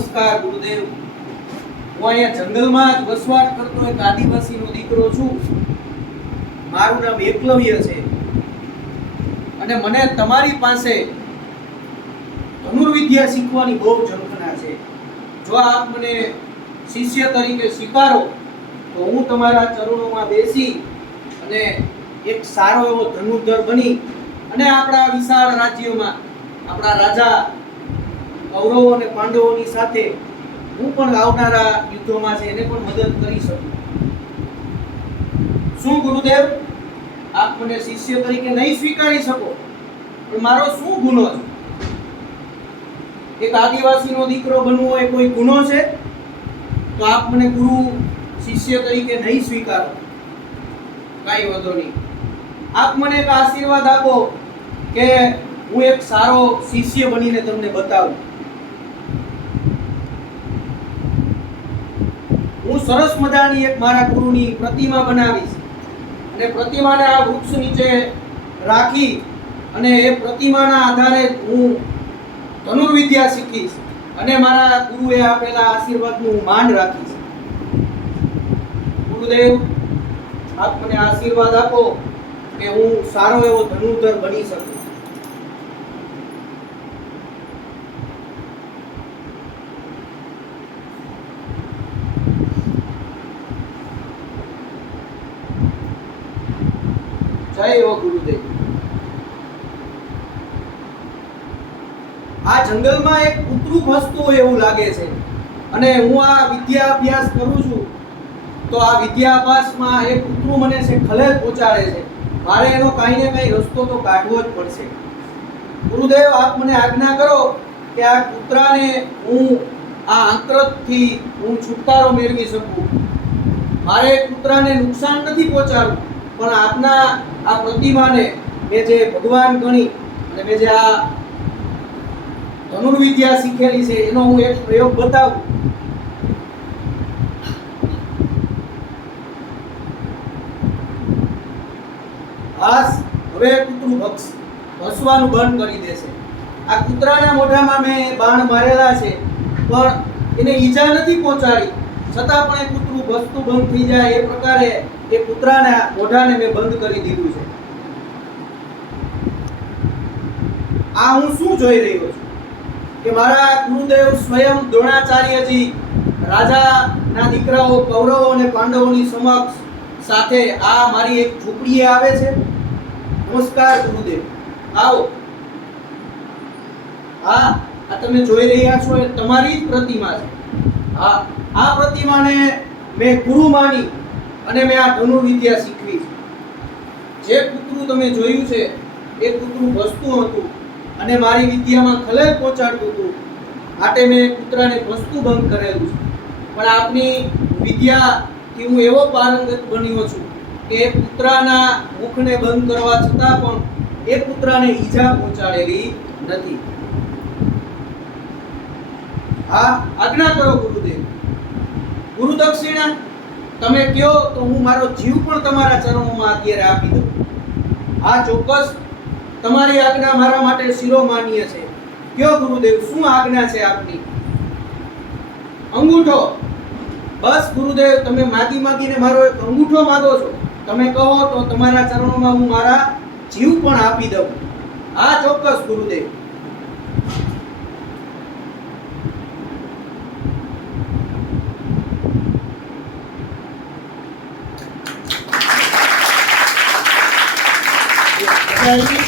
નમસ્કાર, ગુરુદેવ. હું અહીંયા જંગલમાં જ વસવાટ કરતો એક આદિવાસીનો દીકરો છું. મારું નામ એકલવ્ય છે. અને મને તમારી પાસે ધનુર્વિદ્યા શીખવાની બહુ ઝંખના છે. જો આપ મને શિષ્ય તરીકે સ્વીકારો, તો હું તમારા ચરણોમાં બેસી અને એક સારો એવો ધનુર્ધર બની અને આપણા વિશાળ રાજ્યમાં આપણા રાજા કૌરવો અને પાંડવોની સાથે હું પણ આવનારા યુદ્ધોમાં છે એને પણ મદદ કરી શકું. શું ગુરુદેવ? આપ મને શિષ્ય તરીકે નહીં સ્વીકારી શકો, પણ મારો શું ગુનો છે? એક આદિવાસીનો દીકરો બનવો એ કોઈ ગુનો છે? તો આપ મને ગુરુ શિષ્ય તરીકે નહીં સ્વીકારો. કાંઈ વાંધો નહીં. આપ મને એક આશીર્વાદ આપો કે હું એક સારો શિષ્ય બનીને તમને બતાવું. હું સરસ મજાની એક મારા ગુરુની પ્રતિમા બનાવીશ. અને પ્રતિમાને આ વૃક્ષ નીચે રાખી અને એ પ્રતિમાના આધારે હું ધનુર્વિદ્યા શીખીશ અને મારા ગુરુએ આપેલા આશીર્વાદનું માન રાખીશ. ગુરુદેવ, આપ મને આશીર્વાદ આપો કે હું સારો એવો ધનુર્ધર બની શકું. જય એવો ગુરુદેવ. આ જંગલમાં એક કૂતરું ફસતું હોય એવું લાગે છે. અને હું આ વિદ્યા અભ્યાસ કરું છું, તો આ વિદ્યા અભ્યાસમાં એક કૂતરું મને છે ખલેલ પહોંચાડે છે. મારે એનો કાંઈ ને કાંઈ રસ્તો તો કાઢવો જ પડશે. ગુરુદેવ, આપ મને આજ્ઞા કરો કે આ કૂતરાને હું આ અંતરથી હું છુટકારો મેળવી શકું. મારે કૂતરાને નુકસાન નથી પહોંચાડવું. પણ આપના આ પ્રતિમાને મેં જે ભગવાન ગણી અને મેં જે આ ધનુર્વિદ્યા શીખેલી છે, એનો હું એક પ્રયોગ બતાવું. આસ હવે કૂતરું ભક્ષ, ભસવાનું બંધ કરી દેશે. આ કૂતરાના મોઢામાં મેં બાણ મારેલા છે, પણ એને ઈજા નથી પહોંચાડી. છતાં પણ એ કૂતરું બસતું બંધ થઈ જાય એ પ્રકારે એ કૂતરાના ઓઢાને મેં બંધ કરી દીધું છે. આ હું શું જોઈ રહ્યો છું? કે મારા ગુરુદેવ સ્વયં દ્રોણાચાર્યજી રાજાના દીકરાઓ, કૌરવો અને પાંડવોની સમક્ષ સાથે આ મારી એક ઝૂંપડીએ આવે છે. નમસ્કાર ગુરુદેવ. આવો. હા, આ તમે જોઈ રહ્યા છો એ તમારી જ પ્રતિમા છે. હા. આ પ્રતિમાને મેં ગુરુ માની અને મેં આ ધનુર્વિદ્યા શીખવી જે કૂતરું તમે જોયું છે, એ કૂતરું ભસતું હતું અને મારી વિદ્યામાં ખલેલ પહોંચાડતું હતું. માટે મેં કૂતરાને ભસતું બંધ કરેલું છે. પણ આપની વિદ્યાથી હું એવો પારંગત બન્યો છું કે કૂતરાના મુખને બંધ કરવા છતાં પણ એ કૂતરાને ઈજા પહોંચાડેલી નથી. હા, આજ્ઞા કરો ગુરુદેવ. ગુરુ દક્ષિણા, તમે કયો તો હું મારો જીવ પણ તમારા ચરણોમાં અત્યારે આપી દઉં. આ ચોક્કસ તમારી આજ્ઞા મારા માટે શિરોમાન્ય છે. કયો ગુરુદેવ, શું આજ્ઞા છે આપની? અંગૂઠો. બસ ગુરુદેવ, તમે માગી માગીને મારો એક અંગૂઠો માગો છો. તમે કહો તો તમારા ચરણોમાં હું મારા જીવ પણ આપી દઉં. આ ચોક્કસ ગુરુદેવ. આવી ને